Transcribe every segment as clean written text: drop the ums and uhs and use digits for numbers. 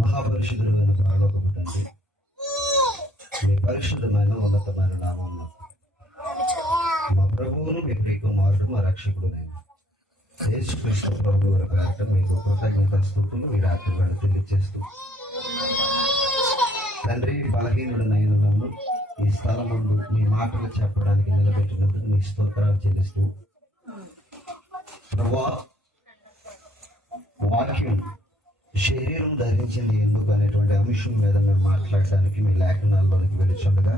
మహాపరిశుద్ధమైన పరలోకపు తండ్రి, మీ పరిశుద్ధమైన ఉన్నతమైన నామమున మా ప్రభువును, మీ ప్రియ కుమారుడు, మా రక్షకుడు యేసుక్రీస్తు ప్రభువు వారి పేరట మీకు కృతజ్ఞత స్తుతులు ఈ రాత్రి వేళ తెలియజేస్తూ, తండ్రి, బలహీనుడైన నన్ను ఈ స్థలం ముందు మీ మాటలు చెప్పడానికి నిలబెట్టినందుకు మీ స్తోత్రాలు చెల్లిస్తూ, ప్రభువా, వాక్యం శరీరం ధరించింది ఎందుకు అనేటువంటి అంశం మీద మేము మాట్లాడడానికి మీ లేఖనాల్లోనికి వెళుచుండగా,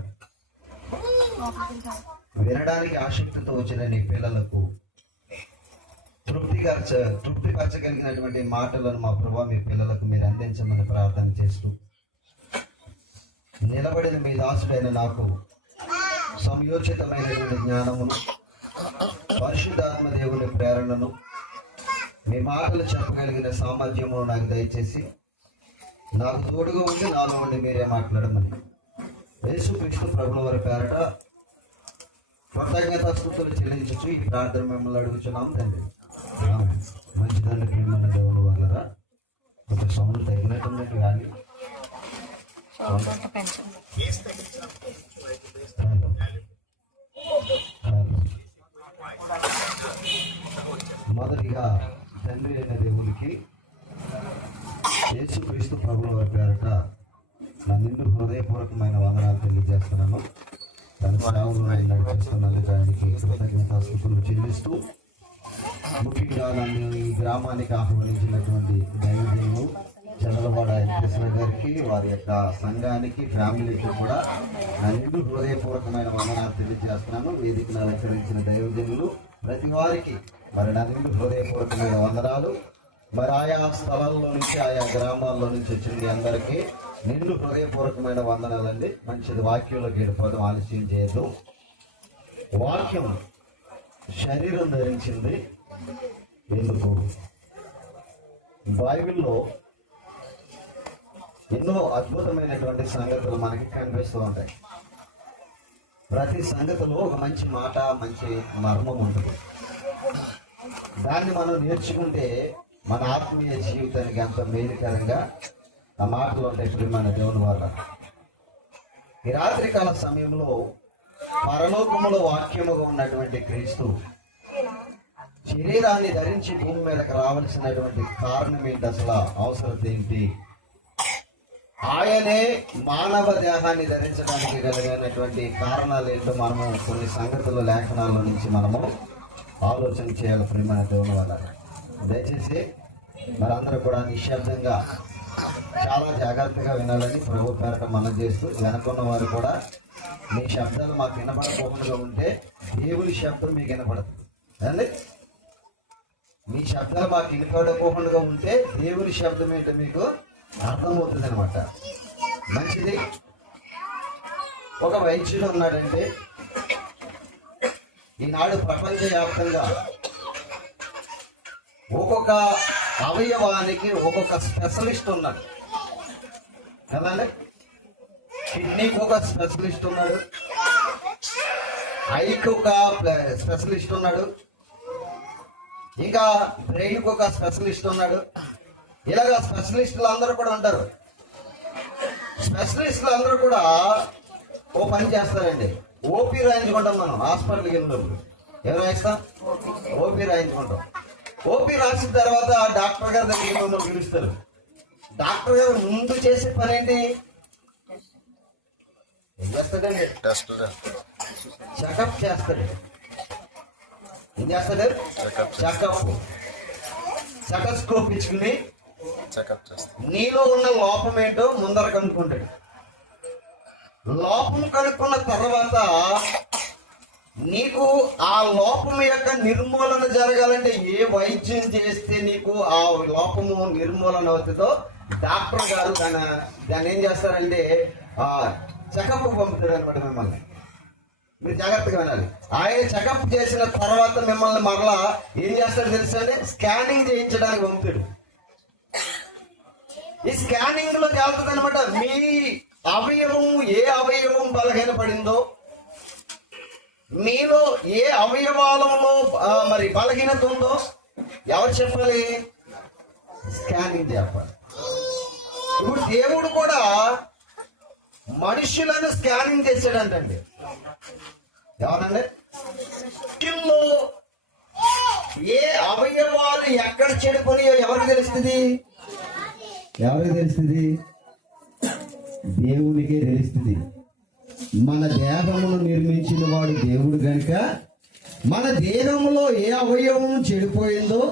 వినడానికి ఆసక్తితో వచ్చిన నీ పిల్లలకు తృప్తిపరచగలిగినటువంటి మాటలను మా ప్రభావ మీ పిల్లలకు మీరు అందించమని ప్రార్థన చేస్తూ, నిలబడిన మీ దాసుడైన నాకు సంయోచితమైనటువంటి జ్ఞానమును, పరిశుద్ధాత్మ దేవుని ప్రేరణను, మీ మాటలు చెప్పగలిగిన సామర్థ్యమును నాకు దయచేసి నాకు తోడుగా ఉండి నాలో ఉండి మీరే మాట్లాడమని యేసుక్రీస్తు ప్రభువుల వారి పేరట కృతజ్ఞతాస్తుతులు చెల్లించచ్చు ఈ ప్రార్థన మిమ్మల్ని అడుగుచున్నాం తండ్రి. మంచిదండి ప్రియమైన దేవుడు వాళ్ళరా. కొంచెం సౌండ్ తగినట్టుందండి కానీ మొదటిగా తండ్రి అయిన దేవునికి యేసుక్రీస్తు ప్రభువుల వారి పేరట నా నిండు హృదయపూర్వకమైన వందనాలు తెలియజేస్తున్నాను. తన సేవలు నడిపిస్తున్నందుకు ఆయనకి కృతజ్ఞతాస్తుతులు చెల్లిస్తూ, ముఖ్యంగా నన్ను ఈ గ్రామానికి ఆహ్వానించినటువంటి దైవదేవులు చంద్రవాడ వెంకటేశ్వర గారికి, వారి యొక్క సంఘానికి, ఫ్యామిలీకి కూడా నా నిండు హృదయపూర్వకమైన వందనాలు తెలియజేస్తున్నాను. వేదికను అలంకరించిన దైవజనులు ప్రతి వారికి మరి నా నిండు హృదయపూర్వకమైన వందనాలు. మరి ఆయా స్థలాల్లో నుంచి, ఆయా గ్రామాల్లో నుంచి వచ్చిన మీ అందరికీ నిండు హృదయపూర్వకమైన వందనాలండి. మంచిది, వాక్యంలోకి వెళ్ళిపోవడం ఆలస్యం చేయొద్దు. వాక్యం శరీరం ధరించింది ఎందుకు? బైబిల్లో ఎన్నో అద్భుతమైనటువంటి సంగతులు మనకి కనిపిస్తూ ఉంటాయి. ప్రతి సంగతిలో ఒక మంచి మాట, మంచి మర్మం ఉంటుంది. దాన్ని మనం నేర్చుకుంటే మన ఆత్మీయ జీవితానికి ఎంత మేలుకరంగా ఆ మాటలు ఉంటాయి. ప్రియమైన దేవుని వల్ల ఈ రాత్రికాల సమయంలో పరలోకములో వాక్యముగా ఉన్నటువంటి క్రీస్తు శరీరాన్ని ధరించి భూమి మీదకి రావాల్సినటువంటి కారణం ఏంటి? అసలు అవసరం ఏంటి? ఆయనే మానవ దేహాన్ని ధరించడానికి కలిగినటువంటి కారణాలు ఏంటో మనము కొన్ని సంగతుల లేఖనాల నుంచి మనము ఆలోచన చేయాలి. ప్రియమైన దేవుని వల్ల దయచేసి మనందరూ కూడా నిశ్శబ్దంగా చాలా జాగ్రత్తగా వినాలని ప్రభు పేరట మనం చేస్తూ, వెనకున్న వారు కూడా మీ శబ్దాలు మాకు వినపడకుండా ఉంటే దేవుని శబ్దం మీకు వినపడుతుంది అండి. మీ శబ్దాలు మాకు వినపడకుండా ఉంటే దేవుని శబ్దం ఏంటో మీకు అర్థమవుతుంది అనమాట. మంచిది. ఒక వైద్యుడు ఉన్నాడంటే ఈనాడు ప్రపంచవ్యాప్తంగా ఒక్కొక్క అవయవానికి ఒక్కొక్క స్పెషలిస్ట్ ఉన్నాడు కదండి. కిడ్నీకి ఒక స్పెషలిస్ట్ ఉన్నాడు, ఐకి ఒక స్పెషలిస్ట్ ఉన్నాడు, ఇంకా బ్రెయిన్కి ఒక స్పెషలిస్ట్ ఉన్నాడు. ఇలాగా స్పెషలిస్టులు అందరూ కూడా ఉంటారు. స్పెషలిస్టులు అందరూ కూడా ఓ పని చేస్తారండి. ఓపీ రాయించుకుంటాం మనం హాస్పిటల్కి వెళ్ళినప్పుడు. ఏం రాయిస్తాం? ఓపీ రాయించుకుంటాం. ఓపీ రాసిన తర్వాత డాక్టర్ గారి దగ్గరికి మమ్మల్ని పిలుస్తారు. డాక్టర్ గారు ముందు చేసే పని ఏంటి? ఏం చేస్తాడండి? చెకప్ చేస్తాడు. ఏం చేస్తాడు? చెకస్కోప్ ఇచ్చుకుని నీలో ఉన్న లోపం ఏంటో ముందర కనుక్కుంటాడు. లోపం కనుక్కున్న తర్వాత నీకు ఆ లోపం యొక్క నిర్మూలన జరగాలంటే ఏ వైద్యం చేస్తే నీకు ఆ లోపము నిర్మూలన అవుతుందో డాక్టర్ గారు దాన్ని ఏం చేస్తారంటే చెకప్ పంపుతాడు అనమాట. మిమ్మల్ని మీరు జాగ్రత్తగా వినాలి. ఆయన చెకప్ చేసిన తర్వాత మిమ్మల్ని మరలా ఏం చేస్తాడు తెలుసా అండి? స్కానింగ్ చేయించడానికి పంపుతాడు. ఈ స్కానింగ్ లో వెళ్తుంది అనమాట. మీ అవయవం ఏ అవయవం బలహీనపడిందో, మీలో ఏ అవయవాలలో మరి బలహీనత ఉందో ఎవరు చెప్పాలి? స్కానింగ్ చేయాలి. ఇప్పుడు దేవుడు కూడా మనుషులను స్కానింగ్ చేశాడంటండి. ఎవరండి? స్కిల్లో ఏ అవయవాలు ఎక్కడ చెడిపోయాయో ఎవరికి తెలుస్తుంది? ఎవరికి తెలుస్తుంది? దేవునికే తెలుస్తుంది. మన దేహమును నిర్మించిన వాడు దేవుడు కనుక మన దేహంలో ఏ అవయవం చెడిపోయిందో,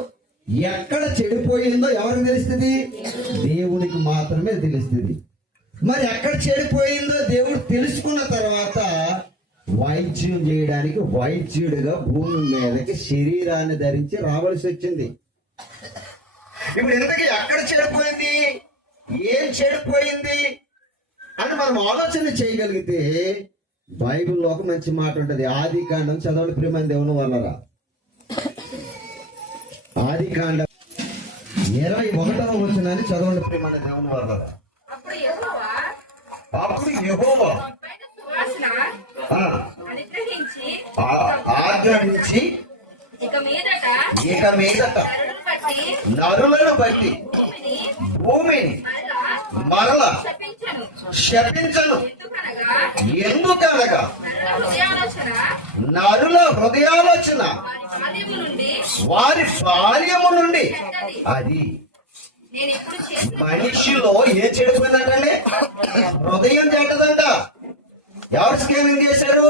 ఎక్కడ చెడిపోయిందో ఎవరికి తెలుస్తుంది? దేవునికి మాత్రమే తెలుస్తుంది. మరి ఎక్కడ చెడిపోయిందో దేవుడు తెలుసుకున్న తర్వాత వైద్యం చేయడానికి వైద్యుడిగా భూమి మీదకి శరీరాన్ని ధరించి రావాల్సి వచ్చింది. ఇప్పుడు ఇంతకీ ఎక్కడ చెడిపోయింది, ఏం చెడిపోయింది అని మనం ఆలోచన చేయగలిగితే బైబిల్లో ఒక మంచి మాట ఉంటుంది. ఆది కాండం చదవండి ప్రియమైన దేవుని వల్లరా. ఆది కాండం 21వ వచనాన్ని చదవండి ప్రియమైన దేవుని వల్లరా. అప్పుడు యెహోవా ఆజ్ఞాపించి ఇక మీదట నరులను బట్టి భూమిని మరల శపించను. ఎందుకనగా నరుల హృదయాలోచన వారి బాల్యము నుండి అది మనిషిలో ఏం చెడిపోయిందంటే హృదయం చెడ్డదంట. ఎవరు స్కానింగ్ చేశారు?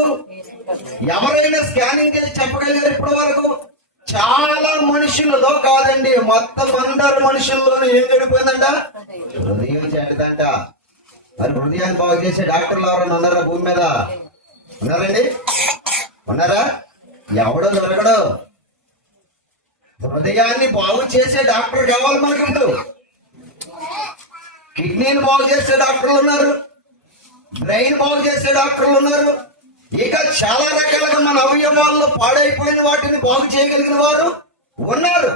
ఎవరైనా స్కానింగ్ చేసి చెప్పగలిగారు ఇప్పటి వరకు? చాలా మనుషులతో కాదండి, మొత్తం అందరు మనుషుల్లోనూ ఏం చెడిపోయిందంట? హృదయం చెడ్డదంట. మరి హృదయాన్ని బాగు చేసే డాక్టర్లు ఎవరైనా ఉన్నారా భూమి మీద? ఉన్నారండి? ఉన్నారా? ఎవడో దొరకడు. హృదయాన్ని బాగు చేసే డాక్టర్ కావాలి మనకి. ఇప్పుడు కిడ్నీని బాగు చేసే డాక్టర్లు ఉన్నారు, బ్రెయిన్ బాగు చేసే డాక్టర్లు ఉన్నారు, ఇక చాలా రకాలుగా మన అవయవాల్లో పాడైపోయిన వాటిని బాగు చేయగలిగిన వారు ఉన్నారు.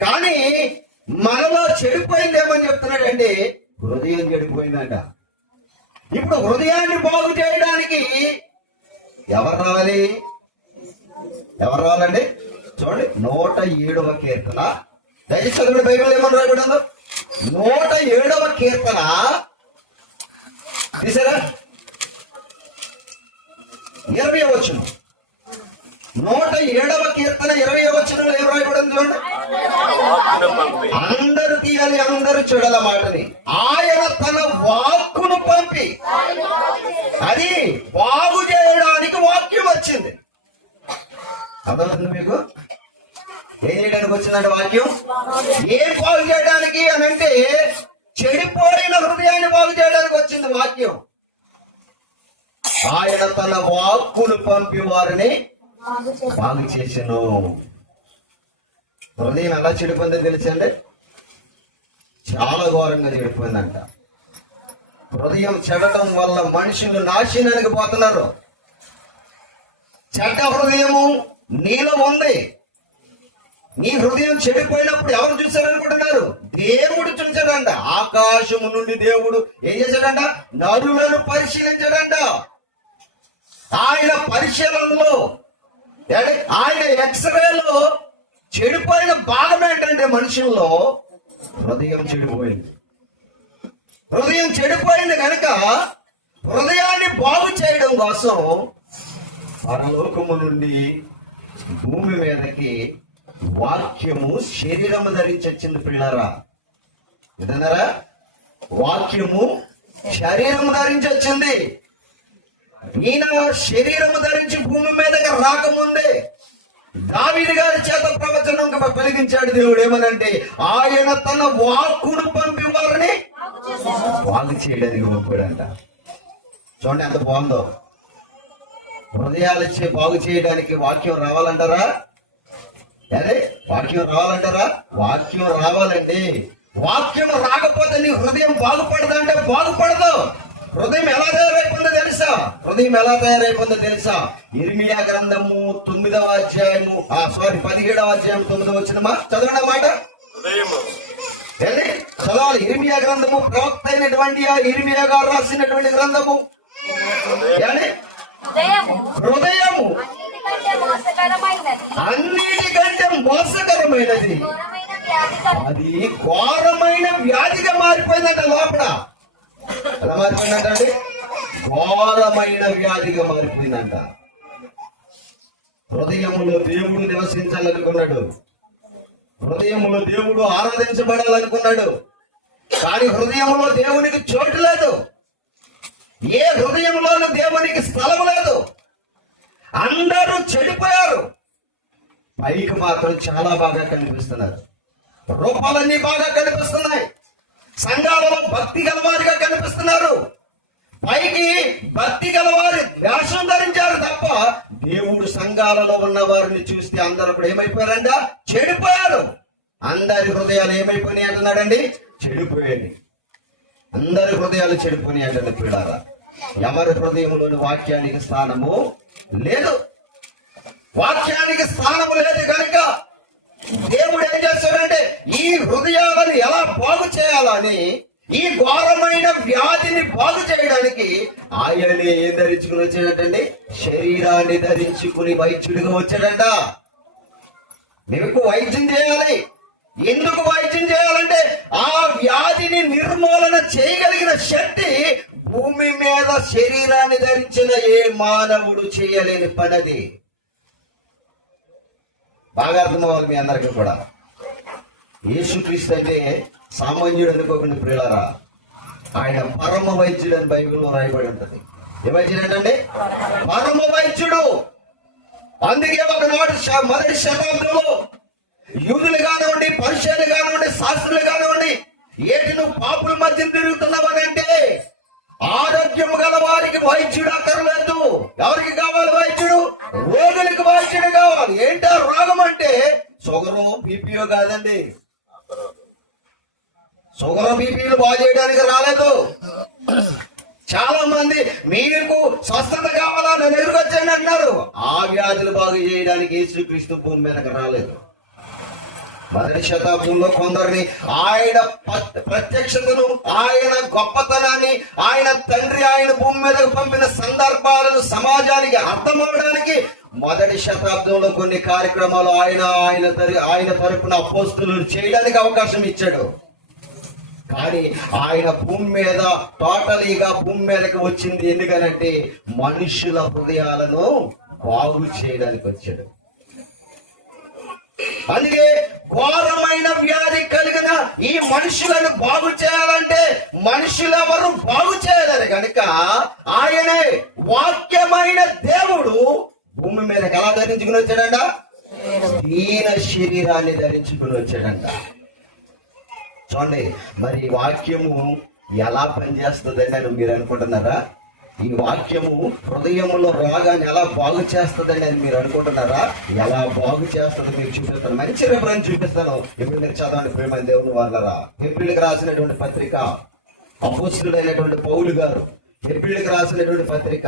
కానీ మనలో చెడిపోయిందేమని చెప్తున్నాడంటే హృదయం చెడిపోయిందంట. ఇప్పుడు హృదయాన్ని బాగు చేయడానికి ఎవరు రావాలి? ఎవరు రావాలండి? చూడండి 107వ కీర్తన. దయచేసి చదువుడు బైబిల్ ఏమని రాయబడిందో. 107వ కీర్తన తీసారా? 20వ వచనం. 107వ కీర్తన 20వ వచనంలో ఏం రాయబడింది చూడండి. అందరూ తీయాలి, అందరూ చూడాల మాటని. ఆయన తన వాక్కును పంపి అది బాగు చేయడానికి వాక్యం వచ్చింది. అర్థమవుతుంది మీకు? ఏం చేయడానికి వచ్చిందంటే వాక్యం. ఏం బాగు చేయడానికి అని అంటే చెడిపోయిన హృదయాన్ని బాగు చేయడానికి వచ్చింది వాక్యం. ఆయన తన వాక్కును పంపి వారిని బాగు చేసెను. హృదయం ఎలా చెడిపోయిందో తెలుసండి? చాలా ఘోరంగా చెడిపోయిందంట. హృదయం చెడటం వల్ల మనుషులు నాశనానికి పోతున్నారు. చెడ్డ హృదయము నీలో ఉంది. నీ హృదయం చెడిపోయినప్పుడు ఎవరు చూశారనుకుంటున్నారు? దేవుడు చూశాడంట. ఆకాశము నుండి దేవుడు ఏం చేశాడంట? నరులను పరిశీలించాడంట. ఆయన పరిశీలనలో, ఆయన ఎక్స్రేలో చెడిపోయిన భాగం ఏంటంటే మనుషుల్లో హృదయం చెడిపోయింది. హృదయం చెడిపోయింది కనుక హృదయాన్ని బాగు చేయడం కోసం పరలోకము నుండి భూమి మీదకి వాక్యము శరీరము ధరించి వచ్చింది. పిల్లరా విన్నారా? వాక్యము శరీరము ధరించి వచ్చింది. ఈయన శరీరము ధరించి భూమి మీదకి రాకముందే దావీదు గారి చేత ప్రవచనం కలిగించాడు దేవుడు. ఏమనంటే ఆయన తన వాక్కును పంపి వారిని బాగు చేయడానికి పంపాడంట. చూడండి ఎంత బాగుందో. హృదయాలు ఇచ్చే బాగు చేయడానికి వాక్యం రావాలంటారా? అదే వాక్యం రావాలంటారా? వాక్యం రావాలండి. వాక్యం రాకపోతే నీ హృదయం బాగుపడదంటే బాగుపడదు. హృదయం ఎలా తయారైపోతుందో తెలుసా? హృదయం ఎలా తయారైపోతుందో తెలుసా? ఇర్మియా గ్రంథము 9వ అధ్యాయము 17వ అధ్యాయం 9వ వచనమా చదవండి మాట. చదవాలి. ఇర్మియా గ్రంథము ప్రవక్త అయినటువంటి ఇర్మియా గారు రాసినటువంటి గ్రంథము. హృదయము అన్నిటికంటే మోసకరమైనది, అది ఘోరమైన వ్యాధిగా మారిపోయిందంట లోపల. ఎలా మారిపోయిందంటే ఘోరమైన వ్యాధిగా మారిపోయిందంట. హృదయములో దేవుడు నివసించాలనుకున్నాడు, హృదయములో దేవుడు ఆరాధించబడాలనుకున్నాడు. కానీ హృదయంలో దేవునికి చోటు లేదు. ఏ హృదయంలోనూ దేవునికి స్థలం లేదు. అందరూ చెడిపోయారు. పైకి మాత్రం చాలా బాగా కనిపిస్తున్నారు, రూపాలన్నీ బాగా కనిపిస్తున్నాయి, సంఘాలలో భక్తి గలవారిగా కనిపిస్తున్నారు, పైకి భక్తి గలవారి వేషం ధరించారు తప్ప దేవుడు సంఘాలలో ఉన్న వారిని చూస్తే అందరూ కూడా ఏమైపోయారంట? చెడిపోయారు. అందరి హృదయాలు ఏమైపోయినాయి అంటున్నాడండి? చెడిపోయాయి. అందరి హృదయాలు చెడిపోయినాయి అంటండి పిల్లారా. ఎవరి హృదయంలోని వాక్యానికి స్థానము లేదు. వాక్యానికి స్థానము లేదు కనుక దేవుడు ఏం చేస్తాడంటే ఈ హృదయాలను ఎలా బాగు చేయాలని, ఈ ఘోరమైన వ్యాధిని బాగు చేయడానికి ఆయనే ఏం ధరించుకుని వచ్చాడంటండి? శరీరాన్ని ధరించుకుని వైద్యుడిగా వచ్చాడంట. నీకు వైద్యం చేయాలి. ఎందుకు వైద్యం చేయాలంటే ఆ వ్యాధిని నిర్మూలన చేయగలిగిన శక్తి భూమి మీద శరీరాన్ని ధరించిన ఏ మానవుడు చేయలేని పనది. బాగా అర్థం అవ్వాలి మీ అందరికీ కూడా. యేసుక్రీస్తు అయితే సామాన్యుడు అనుకోకుండా ప్రియులారా, ఆయన పరమ వైద్యుడు అని బైబిల్లో రాయబడి ఉంటుంది. ఏ వైద్యుడు ఏంటంటే? పరమ వైద్యుడు. అందుకే ఒకనాడు మొదటి శతాబ్దంలో యూదులు కానివ్వండి, పరిచయులు కానివ్వండి, శాస్త్రులు కానివ్వండి, ఏటి నువ్వు పాపుల మధ్య తిరుగుతున్నావని అంటే ఆరోగ్యం గల వారికి వైద్యుడు అక్కర్లేదు. ఎవరికి కావాలి వైద్యుడు? రోగులకు వైద్యుడు కావాలి. ఏంటో రోగం అంటే షుగరు బీపీఓ కాదండి. షుగరు బీపీలు బాగు చేయడానికి రాలేదు. చాలా మంది మీకు స్వస్థత కావాలా నన్ను ఎదురుకొచ్చాను అంటున్నారు. ఆ వ్యాధులు బాగు చేయడానికి యేసుక్రీస్తు భూమి మీదకి రాలేదు. మొదటి శతాబ్దంలో కొందరిని ఆయన ప్రత్యక్షతను, ఆయన గొప్పతనాన్ని, ఆయన తండ్రి ఆయన భూమి మీదకు పంపిన సందర్భాలను సమాజానికి అర్థమవడానికి మొదటి శతాబ్దంలో కొన్ని కార్యక్రమాలు ఆయన తరపున అపోస్తులు చేయడానికి అవకాశం ఇచ్చాడు. కానీ ఆయన భూమి మీద టోటలీగా భూమి మీదకి వచ్చింది ఎందుకనంటే మనుషుల హృదయాలను బాగు చేయడానికి వచ్చాడు. అందుకే ఘోరమైన వ్యాధి కలిగిన ఈ మనుషులను బాగు చేయాలంటే మనుషులెవరు బాగు చేయాలని కనుక ఆయనే వాక్యమైన దేవుడు భూమి మీద ఎలా ధరించుకుని వచ్చాడంట? దీన శరీరాన్ని ధరించుకుని వచ్చాడంట. చూడండి, మరి వాక్యము ఎలా పనిచేస్తుందని అని మీరు అనుకుంటున్నారా? ఈ వాక్యము హృదయంలో రోగాన్ని ఎలా బాగు చేస్తుందని అని మీరు అనుకుంటున్నారా? ఎలా బాగు చేస్తుందో మీరు చూపిస్తాను. మంచి వివరాన్ని చూపిస్తాను. ఇప్పుడు మీరు చదవండి ప్రేమ దేవుని వాళ్ళరా. హెబ్రీయులకు రాసినటువంటి పత్రిక, అపోస్తలుడైనటువంటి పౌలు గారు హెబ్రీయులకు రాసినటువంటి పత్రిక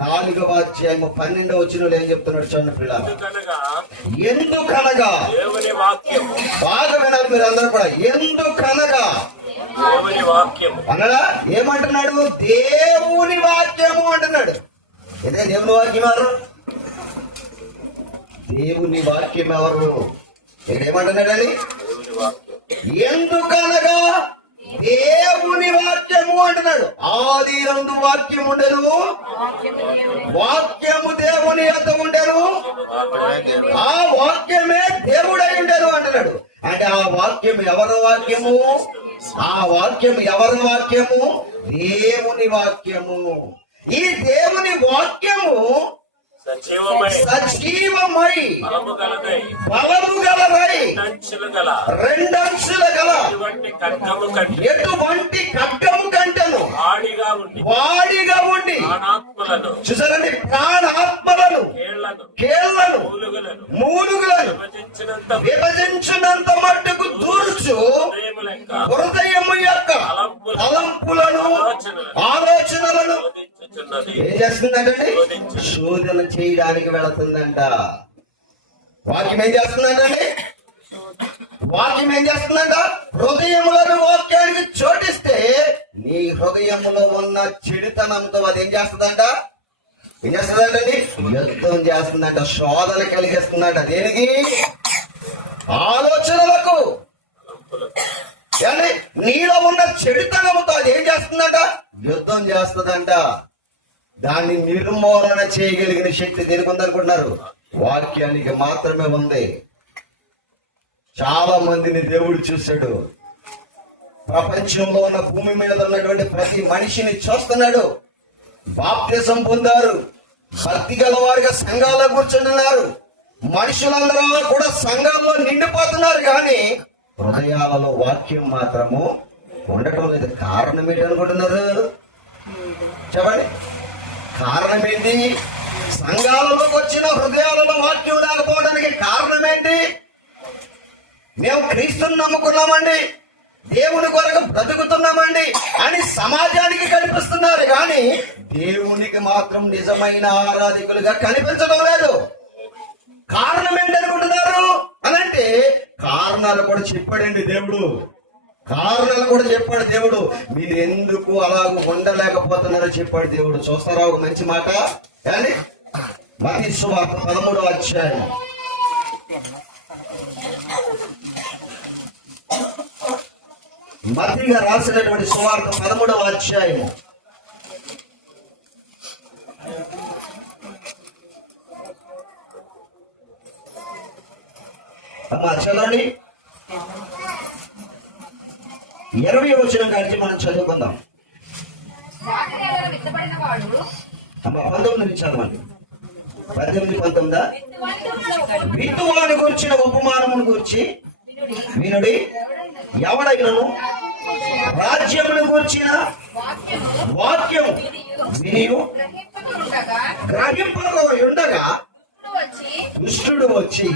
4వ అధ్యాయము 12వ వచనంలో ఏం చెప్తున్నాడు చూడండి పిల్లలు. ఎందుకనగా బాగా వినాలి మీరు అందరూ కూడా. ఎందుకనగా అనగా ఏమంటున్నాడు? దేవుని వాక్యము అంటున్నాడు. ఇదే దేవుని వాక్యం ఎవరు? దేవుని వాక్యం ఎవరు? ఏమంటున్నాడని? ఎందుకనగా దేవుని వాక్యము అంటున్నాడు. ఆది యందు వాక్యం ఉండెను, వాక్యము దేవుని యొద్ద ఉండెను, ఆ వాక్యమే దేవుడై ఉండెను అంటున్నాడు. అంటే ఆ వాక్యం ఎవరి వాక్యము? ఆ వాక్యం ఎవరి వాక్యము? దేవుని వాక్యము. ఈ దేవుని వాక్యము సజీవమై బలము గలదై రెండంచుల గల ఎటువంటి ఖడ్గము కంటెను వాడిగా ఉండి చూసారండి, ప్రాణాత్మలను కేళ్లను మూలుగులను విభజించినంత మట్టుకు దూర్చు హృదయము యొక్క తలంపులను ఆలోచనలను ఏం చేస్తుందంటే శోధన చేయడానికి వెళుతుందంట. వాక్యం ఏం చేస్తుందంటే వాక్యం ఏం చేస్తుందంట? హృదయములను వాక్యానికి చోటిస్తే నీ హృదయములో ఉన్న చెడుతనంతో అది ఏం చేస్తుందంట? ఏం చేస్తుందంటండి? యుద్ధం చేస్తుందంట, శోధన కలిగిస్తుందంట. దేనికి? ఆలోచనలకు. కానీ నీలో ఉన్న చెడుతనంతో అది ఏం చేస్తుందంట? యుద్ధం చేస్తుందంట. దాన్ని నిర్మూలన చేయగలిగిన శక్తి దేనికి ఉందనుకుంటున్నారు? వాక్యానికి మాత్రమే ఉంది. చాలా మందిని దేవుడు చూశాడు. ప్రపంచంలో ఉన్న భూమి మీద ఉన్నటువంటి ప్రతి మనిషిని చూస్తున్నాడు. బాప్తిజం పొందారు, భక్తి గలవారుగా సంఘాల్లో కూర్చుంటున్నారు. మనుషులందరూ కూడా సంఘాల్లో నిండిపోతున్నారు, కానీ హృదయాలలో వాక్యం మాత్రము ఉండటం లేదు. కారణం ఏంటి అనుకుంటున్నారు? చెప్పండి, కారణం ఏంటి? సంఘాలలోకి వచ్చిన హృదయాలలో వాక్యం రాకపోవడానికి కారణం ఏంటి? మేము క్రీస్తుని నమ్ముకున్నామండి, దేవుని కొరకు బ్రతుకుతున్నామండి అని సమాజానికి కనిపిస్తున్నారు, కానీ దేవునికి మాత్రం నిజమైన ఆరాధికులుగా కనిపించడం లేదు. కారణం ఏంటి అనుకుంటున్నారు అనంటే, కారణాలు కూడా చెప్పాడండి దేవుడు. కారణాలు కూడా చెప్పాడు దేవుడు. మీరు ఎందుకు అలాగ ఉండలేకపోతున్నారో చెప్పాడు దేవుడు. చూస్తారా ఒక మంచి మాట? కానీ మత్తయి సువార్త 13వ అధ్యాయం. మత్తయి గారు రాసినటువంటి సువార్త 13వ అధ్యాయం. అమ్మా చదవండి. 20వ వచనం కాడికి మనం చదువుకుందాం. అమ్మా 19 చదవండి. 18, 19. విత్తువాని గురించిన ఉపమానమును గురించి వినుడి. ఎవడైనను రాజ్యమును గురించిన వాక్యం వినియు గ్రహింపగా ఉండగా దుష్టుడు వచ్చి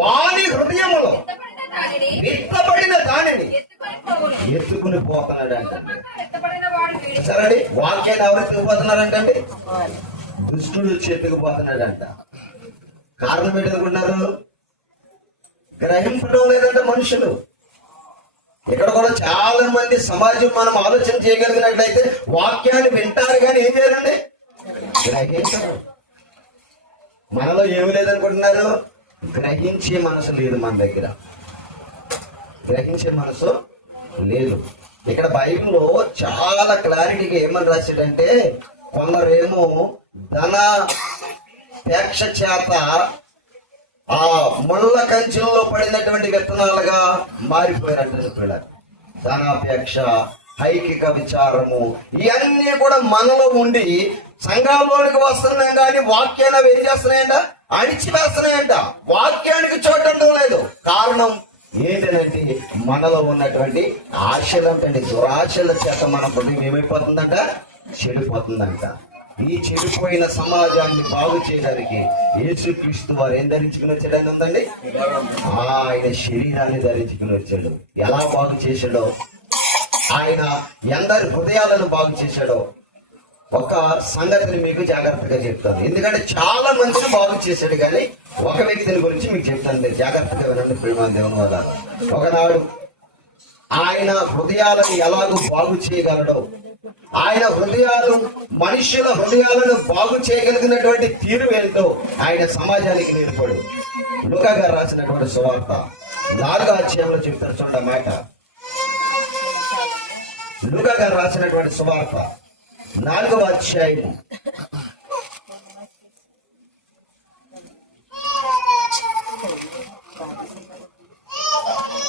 వాని హృదయములో విత్తబడిన దానిని ఎత్తుకుని పోతున్నాడంట. సరే, వాక్యాన్ని ఎవరు ఎత్తుకుపోతున్నారంటే దుష్టుడు వచ్చి ఎత్తుకుపోతున్నాడంట. కారణం ఏంటనుకున్నారు? గ్రహింపడం లేదంట మనుషులు. ఇక్కడ కూడా చాలా మంది సమాజం మనం ఆలోచన చేయగలిగినట్లయితే వాక్యాన్ని వింటారు, కానీ ఏం చేయాలండి? గ్రహించరు. మనలో ఏమి లేదనుకుంటున్నారు? గ్రహించే మనసు లేదు మన దగ్గర. గ్రహించే మనసు లేదు. ఇక్కడ బైబిల్లో చాలా క్లారిటీగా ఏమని రాశాడంటే, కొందరేమో ధనాపేక్ష చేత ఆ ముళ్ళ కంచెల్లో పడినటువంటి విత్తనాలుగా మారిపోయినట్టు చెప్పాడు. ధనాపేక్ష, ఐకిక విచారము, ఇవన్నీ కూడా మనలో ఉండి సంఘంలోనికి వస్తున్నాం, కానీ వాక్యాన్ని ఏం చేస్తున్నాయంట? అణిచివేస్తున్నాయంట. వాక్యానికి చోటం లేదు. కారణం ఏంటంటే మనలో ఉన్నటువంటి ఆశలంటే దురాశల చేత మన హృదయం ఏమైపోతుందంట? చెడిపోతుందంట. ఈ చెడిపోయిన సమాజాన్ని బాగు చేయడానికి యేసుక్రీస్తు వారు ఏం ధరించుకుని వచ్చాడని ఉందండి? ఆయన శరీరాన్ని ధరించుకుని వచ్చాడు. ఎలా బాగు చేశాడో, ఆయన ఎందరి హృదయాలను బాగు చేశాడో ఒక సంగతిని మీకు జాగ్రత్తగా చెప్తాను. ఎందుకంటే చాలా మందిని బాగు చేశాడు, కానీ ఒక వ్యక్తిని గురించి మీకు చెప్తాను. జాగ్రత్తగా వినండి ప్రేమ దేవుని వల్ల. ఒకనాడు ఆయన హృదయాలను ఎలాగో బాగు చేయగలడో, ఆయన హృదయాలు, మనుషుల హృదయాలను బాగు చేయగలిగినటువంటి తీరు ఏంటో ఆయన సమాజానికి నేర్పాడు. లూకా గారు రాసినటువంటి సువార్త 4వ అధ్యాయంలో చెప్తారు. చూడండి మాట. లూకా గారు రాసినటువంటి సువార్త 4వ అధ్యాయం.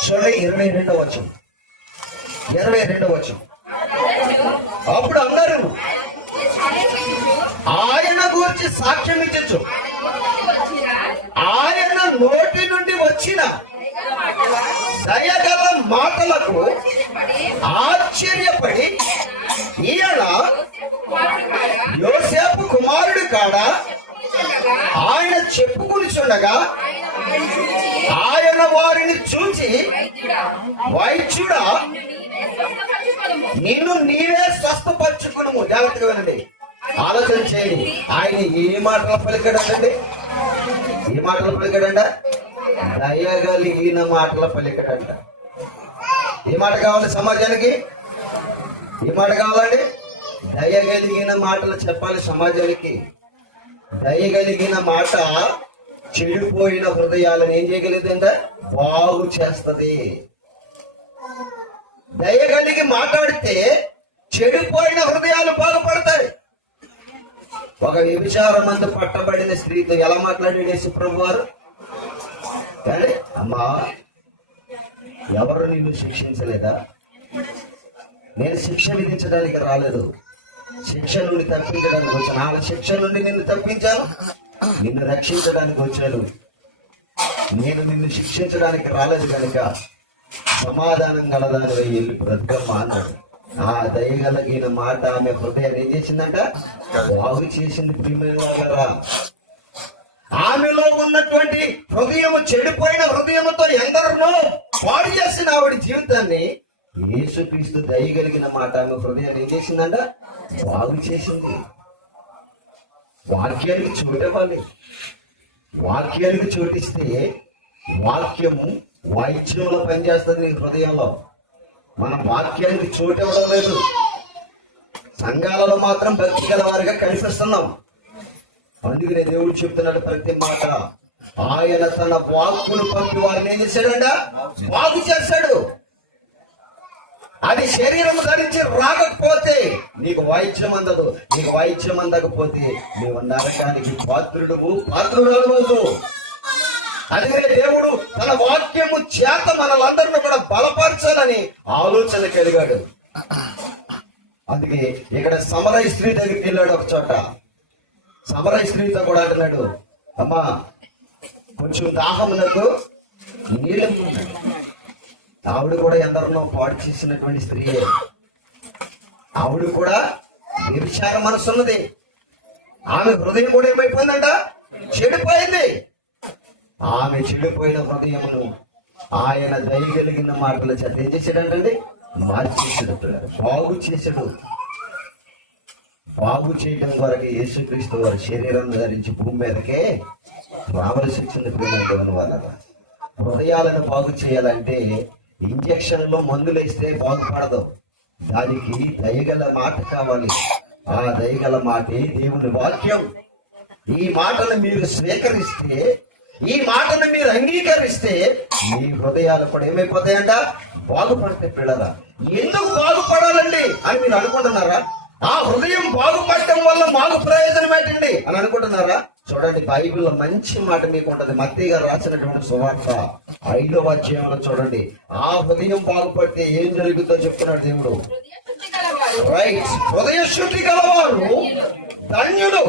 చూడండి 22వ వచనం. 22వ వచనం. అప్పుడు అందరూ ఆయన గురించి సాక్ష్యం ఇచ్చచ్చు. ఆయన నోటి నుండి వచ్చిన దయగల మాటలకు ఆశ్చర్యపడి ఈయన యోసేపు కుమారుడు కాడా ఆయన చెప్పుకునిచుండగా ఆయన వారిని చూచి, వైద్యుడా నిన్ను నీవే స్వస్థపరచుకును. జాగ్రత్తగా వినండి, ఆలోచన చేయండి. ఆయన ఏ మాటలు పలికాడండి? ఏ మాటలు పలికాడంట? దయగలిగిన మాటలు పలికాడంట. ఏ మాట కావాలి సమాజానికి? ఏ మాట కావాలండి? దయగలిగిన మాటలు చెప్పాలి సమాజానికి. దయగలిగిన మాట చెడిపోయిన హృదయాలను ఏం చేయగలిగిందంట? బాగు చేస్తుంది. దయ కలిగి మాట్లాడితే చెడిపోయిన హృదయాలు బాగుపడతాయి. ఒక వ్యభిచారమందు పట్టబడిన స్త్రీతో ఎలా మాట్లాడాడు యేసు ప్రభు వారు? అమ్మా, ఎవరు నిన్ను శిక్షించలేదా? నేను శిక్ష విధించడానికి రాలేదు, శిక్ష నుండి తప్పించడానికి వచ్చాను. ఆ శిక్ష నుండి నిన్ను తప్పించాను, నిన్ను రక్షించడానికి వచ్చాను. నేను నిన్ను శిక్షించడానికి రాలేదు కనుక సమాధానం గలదాని వెళ్ళి బ్రతకమ్మా అన్నాడు. ఆ దయగలిగిన మాట ఆమె హృదయాన్ని ఏం చేసిందంట? బాగు చేసింది. ప్రియమైన ఆమెలో ఉన్నటువంటి హృదయము, చెడిపోయిన హృదయముతో ఎందరినో పాడు చేసిన ఆవిడ జీవితాన్ని యేసుక్రీస్తు దయగలిగిన మాట ఆమె హృదయాన్ని ఏం చేసిందంట? బాగు చేసింది. వాక్యానికి చోటివ్వాలి. వాక్యానికి చోటిస్తే వాక్యము వాయిద్యంలో పనిచేస్తుంది నీ హృదయంలో. మన వాక్యానికి చోటివ్వడం లేదు. సంఘాలలో మాత్రం భక్తి గల వారిగా కనిపిస్తున్నాం. అందుకనే దేవుడు చెప్తున్నాడు ప్రతి మాట, ఆయన తన వాక్కును పంపి వారిని ఏం చేశాడంట? బాగు చేశాడు. అది శరీరం ధరించి రాకపోతే నీకు వాయిద్యం అందదు. నీకు వాయిద్యం అందకపోతే నీవు నరకానికి పాత్రుడు అవ్వదు. అందుకనే దేవుడు తన వాక్యము చేత మనలందరినీ కూడా బలపరచాలని ఆలోచన కలిగాడు. అందుకే ఇక్కడ సమరయ స్త్రీ దగ్గరికి వెళ్ళాడు. ఒక చోట సమరయ స్త్రీతో కూడా అంటున్నాడు, అమ్మా కొంచెం దాహం నాకు నీళ్ళు. ఆవిడ కూడా ఎందరినో పాడు చేసినటువంటి స్త్రీయే. ఆవిడ కూడా వ్యభిచార మనసు ఉన్నది. ఆమె హృదయం కూడా ఏమైపోయిందంట? చెడిపోయింది. ఆమె చెడిపోయిన హృదయమును ఆయన దయగలిగిన మాటలు చేత ఏం చేశాడంటే మార్చేసాడు, బాగు చేశాడు. బాగు చేయడం వరకు యేసుక్రీస్తు వారి శరీరం ధరించి భూమి మీదకే రావలసి వచ్చింది. ప్రేమ వాళ్ళ హృదయాలను బాగు చేయాలంటే ఇంజక్షన్లో మందులు వేస్తే బాగుపడదు. దానికి దయగల మాట కావాలి. ఆ దయగల మాటే దేవుని వాక్యం. ఈ మాటను మీరు స్వీకరిస్తే, ఈ మాటను మీరు అంగీకరిస్తే మీ హృదయాలు కూడా ఏమైపోతాయంట? బాగుపడితే. పిల్లరా, ఎందుకు బాగుపడాలండి అని మీరు అనుకుంటున్నారా? ఆ హృదయం బాగుపడటం వల్ల మాకు ప్రయోజనం ఏంటండి అని అనుకుంటున్నారా? చూడండి, బైబిల్లో మంచి మాట మీకు ఉంటది. మత్తయి గారు రాసినటువంటి సువార్త 5వ అధ్యాయంలో చూడండి. ఆ హృదయం బాగుపడితే ఏం జరుగుతుందో చెప్తున్నాడు దేవుడు. రైట్, హృదయ శుద్ధి గలవారు ధన్యుడు.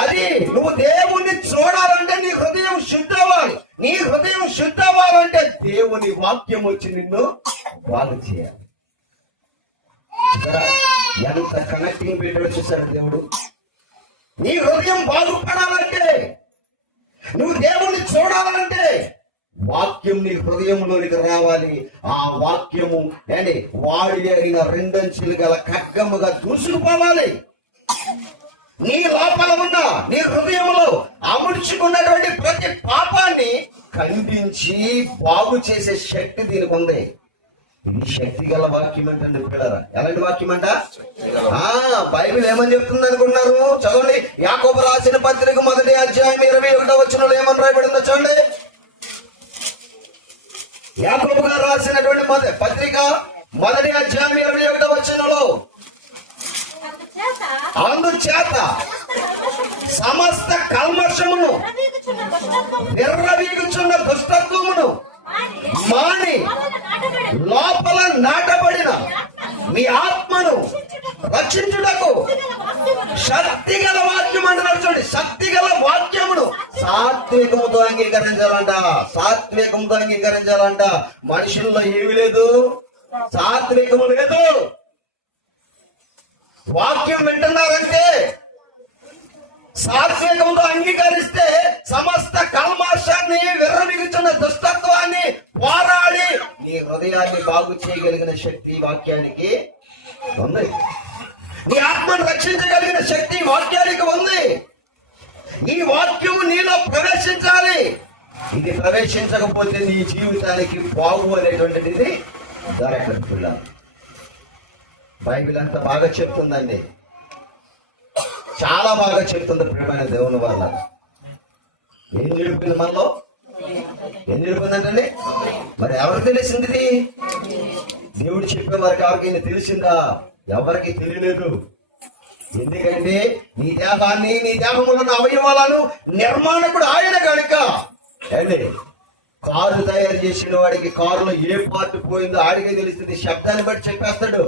అది నువ్వు దేవుణ్ణి చూడాలంటే నీ హృదయం శుద్ధి అవ్వాలి. నీ హృదయం శుద్ధి అవ్వాలంటే దేవుని వాక్యం వచ్చి నిన్ను బాగు చేయాలి. ఎంత కనెక్టింగ్ పెట్టాడు చూశాడు దేవుడు. నీ హృదయం బాగుపడాలంటే, నువ్వు దేవుణ్ణి చూడాలంటే వాక్యం నీ హృదయంలోనికి రావాలి. ఆ వాక్యము వాడి అయిన 2 అంచులు గల ఖడ్గముగా దూసుకుపోవాలి. నీ లోపల ఉన్న నీ హృదయంలో అమర్చుకున్నటువంటి ప్రతి పాపాన్ని ఖండించి బాగు చేసే శక్తి దీనికి ఉంది. ఇది శక్తి గల వాక్యం అంటే పిల్లరా. ఎలాంటి వాక్యం అంట? బైబిల్ ఏమని చెప్తుంది అనుకుంటున్నారు? చదవండి, యాకోబు రాసిన పత్రిక 1వ అధ్యాయం 21వ వచనంలో ఏమని రాయబడిందో చూడండి. యాకోబు గారు రాసినటువంటి పత్రిక 1వ అధ్యాయం 21వ వచనంలో, అందుచేత సమస్త కల్మషమును, విర్రవీగుచున్న దుష్టత్వమును మాని లోపల నాటబడిన మీ ఆత్మను రక్షించుటకు శక్తి గల వాక్యం అంటున్నారు. చూడండి, శక్తి గల వాక్యమును సాత్వికముతో అంగీకరించాలంట. సాత్వికంతో అంగీకరించాలంట. మనుషుల్లో ఏమి లేదు, సాత్వికము లేదు. వాక్యం వింటున్నారంటే సాత్వికంతో అంగీకరిస్తే సమస్త కల్మాషాన్ని, విర్రవీగుచున్న దుష్టత్వాన్ని పోరాడి నీ హృదయాన్ని బాగు చేయగలిగిన శక్తి వాక్యానికి ఉంది. నీ ఆత్మను రక్షించగలిగిన శక్తి వాక్యానికి ఉంది. ఈ వాక్యము నీలో ప్రవేశించాలి. ఇది ప్రవేశించకపోతే నీ జీవితానికి బాగు అనేటువంటిది దొరకదు. బైబిల్ అంత బాగా చెప్తుందండి, చాలా బాగా చెప్తుంది. ప్రియమైన దేవుని వల్ల ఏం చెప్పింది మనలో? ఏం చెప్పిందంటే మరి ఎవరికి తెలిసింది? దేవుడు చెప్పే వారికి ఎవరికైనా తెలిసిందా? ఎవరికి తెలియలేదు. ఎందుకంటే నీ దేహాన్ని, నీ దేహంలో ఉన్న అవయవాలను నిర్మాణకుడు ఆయన కనుక. అండి, కారు తయారు చేసిన వాడికి కారులో ఏ పార్ట్ పోయిందో ఆడికే తెలుస్తుంది, శబ్దాన్ని బట్టి చెప్పేస్తాడు.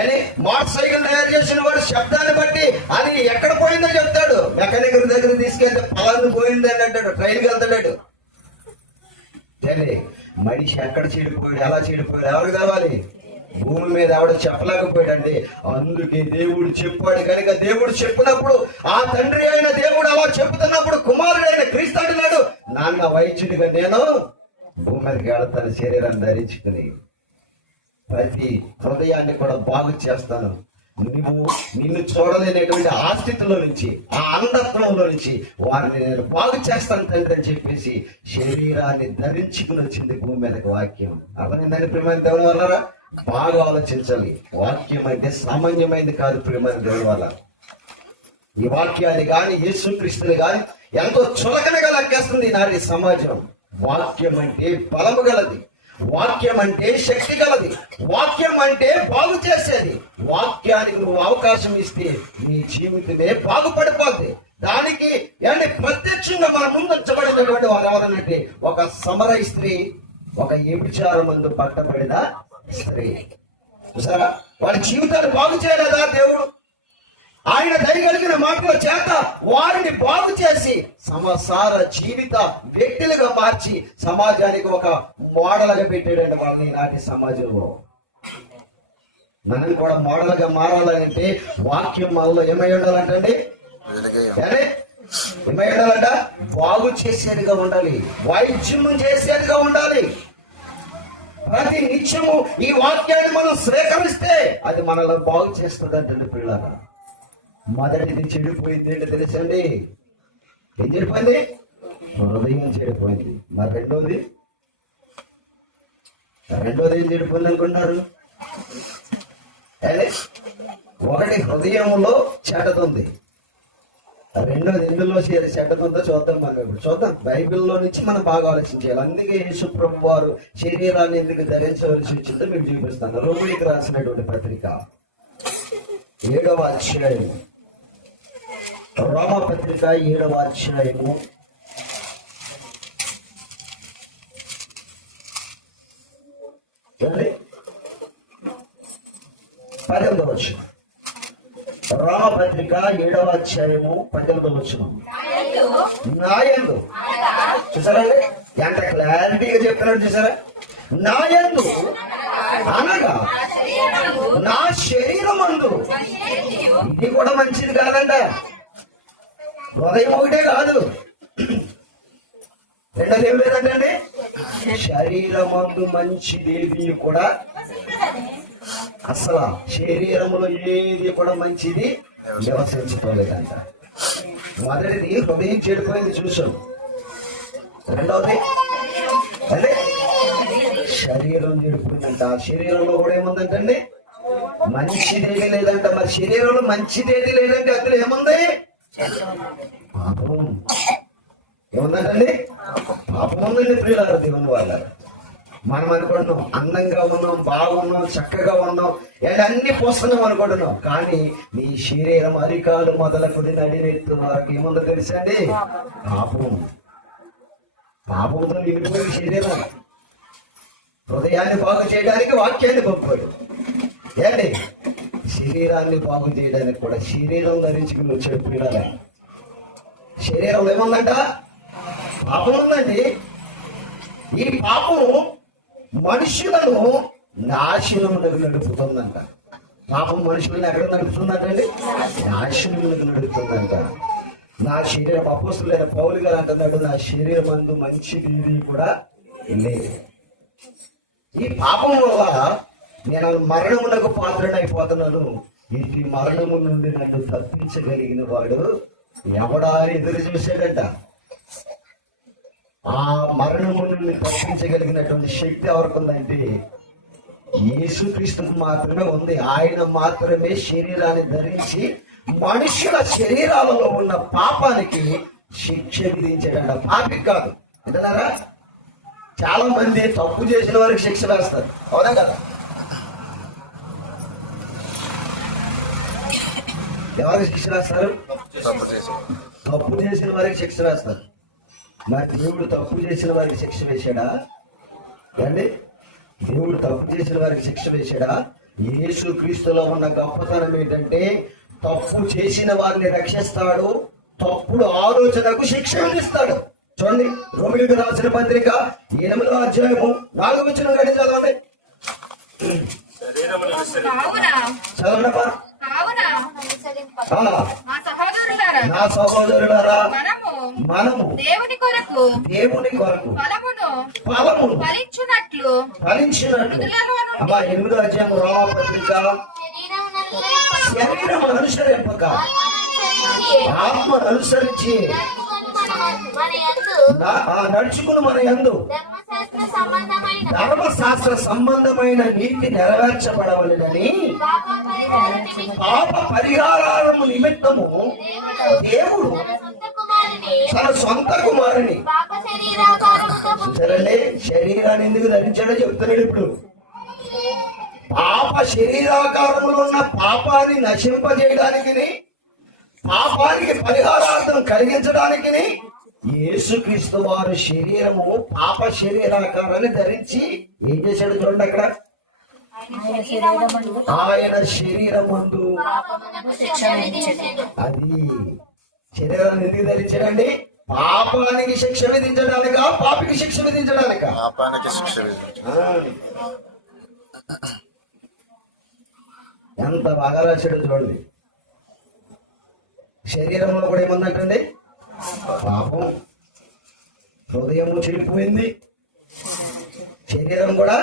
అని మోటార్ సైకిల్ తయారు చేసిన వాడు శబ్దాన్ని బట్టి అది ఎక్కడ పోయిందో చెప్తాడు. మెకానిక్ దగ్గర తీసుకెళ్తే పలాన్ని పోయింది అని అంటాడు, ట్రైన్కి వెళ్తాడు. మనిషి ఎక్కడ చెడిపోయాడు, ఎలా చెడిపోయాడు ఎవరు కావాలి? భూమి మీద ఎవడు చెప్పలేకపోయాడండి. అందుకే దేవుడు చెప్పాడు కనుక దేవుడు చెప్పినప్పుడు ఆ తండ్రి అయిన దేవుడు అలా చెప్తున్నప్పుడు కుమారుడైన క్రీస్తు అంటున్నాడు, నాన్న వైద్యుడిగా నేను భూమి మీదకి వెళతాను శరీరాన్ని ధరించుకుని, ప్రతి హృదయాన్ని కూడా బాగు చేస్తాను. నువ్వు నిన్ను చూడలేనటువంటి ఆ స్థితిలో నుంచి, ఆ అంధత్వంలో నుంచి వారిని నేను బాగు చేస్తాను తండ్రి అని చెప్పేసి శరీరాన్ని ధరించుకుని వచ్చింది భూమి మీదకి వాక్యం. అర్థమైందని ప్రియమైన దేవుని వల్ల బాగా ఆలోచించాలి. వాక్యం అంటే సామాన్యమైనది కాదు ప్రియమైన దేవుని వల్ల. ఈ వాక్యాన్ని కానీ యేసుక్రీస్తుని కానీ ఎంతో చులకనగా లెక్కేస్తుంది నాటి సమాజం. వాక్యం అంటే బలము గలది, వాక్యం అంటే శక్తి గలది, వాక్యం అంటే బాగు చేసేది. వాక్యానికి నువ్వు అవకాశం ఇస్తే నీ జీవితమే బాగుపడిపోద్ది. దానికి అంటే ప్రత్యక్షంగా మన ముందు ఉంచబడినటువంటి వారు ఎవరనంటే ఒక సమరయ స్త్రీ, ఒక వ్యభిచారం మందు పట్టబడిన స్త్రీ. చూసారా, వారి జీవితాన్ని బాగు చేయలేదా దేవుడు? ఆయన దయగలిగిన మాటల చేత వారిని బాగు చేసి సంసార జీవిత వ్యక్తులుగా మార్చి సమాజానికి ఒక మోడల్గా పెట్టాడండి వాళ్ళని. నాటి సమాజంలో మనం కూడా మోడల్ గా మారాలంటే వాక్యం మనలో ఏమై ఉండాలంటండి, ఏమై ఉండాలంట? బాగు చేసేదిగా ఉండాలి, వైద్యం చేసేదిగా ఉండాలి. ప్రతి నిత్యము ఈ వాక్యాన్ని మనం స్వీకరిస్తే అది మనల్ని బాగు చేస్తుంది అంటే పిల్లల. మొదటిది చెడిపోయింది ఏంటో తెలుసండి? ఏం చెడిపోయింది? హృదయం చెడిపోయింది. మరి రెండోది ఏం చెడిపోయింది అనుకుంటారు? ఒకటి హృదయంలో చెడ్డతుంది, రెండోది ఎందులో చెడ్డతుందో చూద్దాం. మనం ఇప్పుడు చూద్దాం. బైబిల్లో నుంచి మనం బాగా ఆలోచించాలి. అందుకే యేసు ప్రభు వారు శరీరాన్ని ఎందుకు ధరించవలసి వచ్చిందో మీకు చూపిస్తాను. రోమిలికి రాసినటువంటి పత్రిక 7వ అధ్యాయం, రోమా పత్రిక 7వ అధ్యాయము 18వ వచనం. రోమా పత్రిక 7వ అధ్యాయము 18వ వచనం. నాయందు, చూసారా ఎంత క్లారిటీగా చెప్తున్నాడు, చూసారా? నాయందు అనగా నా శరీరమందు, ఇది కూడా మంచిది కాదంట. హృదయం ఒకటే కాదు, రెండోది ఏం లేదంటే శరీరమందు మంచిదేది కూడా, అసలు శరీరంలో ఏది కూడా మంచిది నివసించుకోలేదంట. మొదటిది హృదయం చెడిపోయింది చూసాం. రెండవది అంటే శరీరం చెడిపోయిందంట. ఆ శరీరంలో కూడా ఏముందంటండి? మంచిదేది లేదంట. మరి శరీరంలో మంచిదేది లేదంటే అందులో ఏముంది? పాపం ఏముందంటండి? పాపం ఉందండి ప్రియులారా దేవుని వాళ్ళ. మనం అనుకుంటున్నాం అందంగా ఉన్నాం, బాగున్నాం, చక్కగా ఉన్నాం, అన్ని పోస్తున్నాం అనుకుంటున్నాం. కానీ నీ శరీరం అరికాలు మొదలుకొని నడినెత్తు వరకు ఏముందో తెలుసండి? పాపం. పాపంతో నిండిపోయిన శరీరం. హృదయాన్ని బాగు చేయడానికి వాక్యాన్ని పంపాడు. ఏంటి? శరీరాన్ని బాగు చేయడానికి కూడా శరీరం ధరించుకుని వచ్చాడు పిల్లల. శరీరంలో ఏముందంట? పాపం ఉందండి. ఈ పాపం మనుషులను నాశనములకు నడుపుతుందంట. పాపం మనుషులను ఎక్కడ నడుపుతుందంటండి? నాశనములకు నడుపుతుందంట. నా శరీరం, అపోస్తులైన పౌలు గారు అంటున్నాడు, నా శరీరం అందు మంచిది కూడా లేదు. ఈ పాపం వల్ల నేను మరణమునకు పాత్రనైపోతున్నాను. ఇది మరణము నుండి నన్ను తప్పించగలిగిన వాడు ఎవడా అని ఎదురు చూశాడంట. ఆ మరణము నుండి తప్పించగలిగినటువంటి శక్తి ఎవరికి ఉందంటే యేసుక్రీస్తుకు మాత్రమే ఉంది. ఆయన మాత్రమే శరీరాన్ని ధరించి మనుషుల శరీరాలలో ఉన్న పాపానికి శిక్ష విధించాడంట. పాపి కాదు అంటున్నారా? చాలా మంది తప్పు చేసిన వారికి శిక్ష వేస్తారు, అవునా కదా? ఎవరికి శిక్ష వేస్తారు? తప్పు చేసిన వారికి శిక్ష వేస్తారు. మరి దేవుడు తప్పు చేసిన వారికి శిక్ష వేశాడా అండి? దేవుడు తప్పు చేసిన వారికి శిక్ష వేశాడా? యేసు క్రీస్తులో ఉన్న గొప్పతనం ఏంటంటే తప్పు చేసిన వారిని రక్షిస్తాడు, తప్పుడు ఆలోచనకు శిక్ష విధిస్తాడు. చూడండి, రోమిలకు రాసిన పత్రిక 8వ అధ్యాయము 4వ వచనం గడి చదవండి. చదవండమ్మా. నా సహోదరులారా, మనము దేవుని కొరకు ఫలమును ఫలించినట్లు అమ్మా 8వ అధ్యాయం రోమపత్రిక, శరీరం అనుసరింపక ఆత్మను అనుసరించి నడుచుకుని మన యందు ధర్మశాస్త్ర సంబంధమైన నీతి నెరవేర్చబడవలెనని పాప పరిహారము నిమిత్తము దేవుడు తన సొంత కుమారుని చూడండి, శరీరాన్ని ఎందుకు ధరించాడో చెప్తున్నాడు. ఇప్పుడు పాప శరీరాకారంలో ఉన్న పాపాన్ని నశింపజేయడానికి, పాపానికి పరిహారార్థం కలిగించడానికి యేసుక్రీస్తు వారు శరీరము పాప శరీరాకారాన్ని ధరించి ఏం చేశాడు చూడండి. అక్కడ ఆయన శరీరమందు అది శరీరాన్ని ఎందుకు ధరించాడండి? పాపానికి శిక్ష విధించడానిక, పాపికి శిక్ష విధించడానిక? ఎంత బాగా రాశాడు చూడండి. శరీరంలో కూడా ఏముందంటండి? పాపం. హృదయము చెడిపోయింది, శరీరం కూడా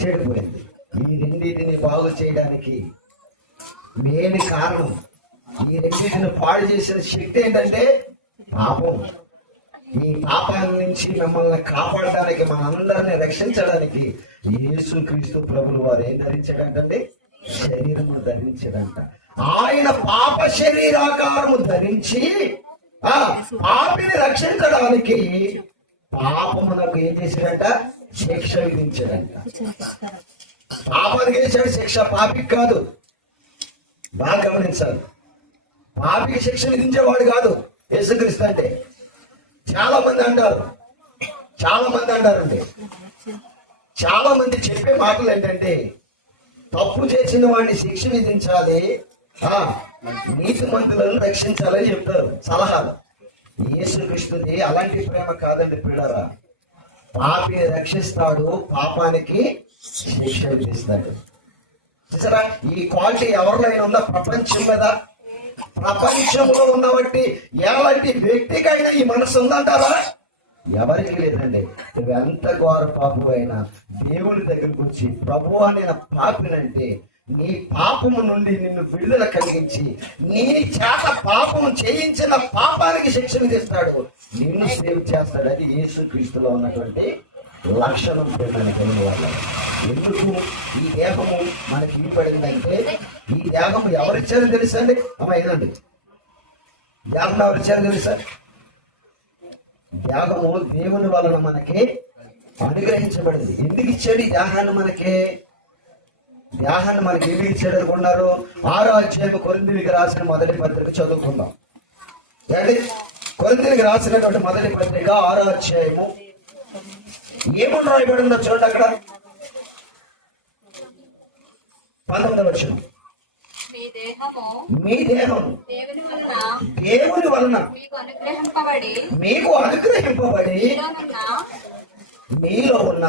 చెడిపోయింది. ఈ రెండింటిని బాగు చేయడానికి మెయిన్ కారణం, ఈ రెండింటిని పాడు చేసిన శక్తి ఏంటంటే పాపం. ఈ పాపాల నుంచి మిమ్మల్ని కాపాడడానికి, మనందరినీ రక్షించడానికి యేసుక్రీస్తు ప్రభులు వారు ఏం ధరించాడంటే శరీరము ధరించాడంట. ఆయన పాప శరీరాకారము ధరించి పాపిని రక్షించడానికి పాపమునకు ఏం చేశాడంట? శిక్ష విధించాడంట. పాపానికి వేసాడు శిక్ష, పాపికి కాదు. బాగా గమనించాలి, పాపికి శిక్ష విధించేవాడు కాదు యేసుక్రీస్తు అంటే. చాలా మంది అంటారండి, చాలా మంది చెప్పే మాటలు ఏంటంటే తప్పు చేసిన వాడిని శిక్ష విధించాలి, నీతిమంతులను రక్షించాలని చెప్తారు సలహాలు. యేసుక్రీస్తుది అలాంటి ప్రేమ కాదండి పిల్లరా. పాపిని రక్షిస్తాడు, పాపానికి శిక్ష విధిస్తాడు. చూసారా, ఈ క్వాలిటీ ఎవరిలో ఉందా ప్రపంచం మీద? ప్రపంచంలో ఉన్నవంటి ఎలాంటి వ్యక్తికైనా ఈ మనసు ఉందంటారా? ఎవరికి లేదండి. నువ్వు ఎంత ఘోర పాపు అయినా దేవుని దగ్గరకు వచ్చి ప్రభువా నేను పాపినంటే నీ పాపము నుండి నిన్ను విడుదల కలిగించి నీ చేత పాపము చేయించిన పాపానికి శిక్ష విధిస్తాడు, నిన్ను సేవ్ చేస్తాడు. అది యేసుక్రీస్తులో ఉన్నటువంటి లక్షణం. వల్ల ఎందుకు ఈ దేహము మనకి ఇవ్వబడిందంటే, ఈ దేహము ఎవరిచ్చారో తెలుసా అండి? అమ్మ ఏనండి, దేహం ఎవరిచ్చారో తెలుసా? దేహము దేవుని వలన మనకి అనుగ్రహించబడింది. ఎందుకు ఇచ్చాడు ఈ దేహాన్ని మనకి? దేహాన్ని మనకి ఎందుకు ఇచ్చాడు అనుకున్నారు? 6వ అధ్యాయం కొరింథీయులకు రాసిన మొదటి పత్రిక చదువుకుందాం. కొరింథీయులకు రాసినటువంటి మొదటి పత్రిక 6వ అధ్యాయము ఏమని రాయబడిందో చూడండి. అక్కడ 19వ వచనం, మీ దేహం దేవుని వలన మీకు అనుగ్రహింపబడి మీలో ఉన్న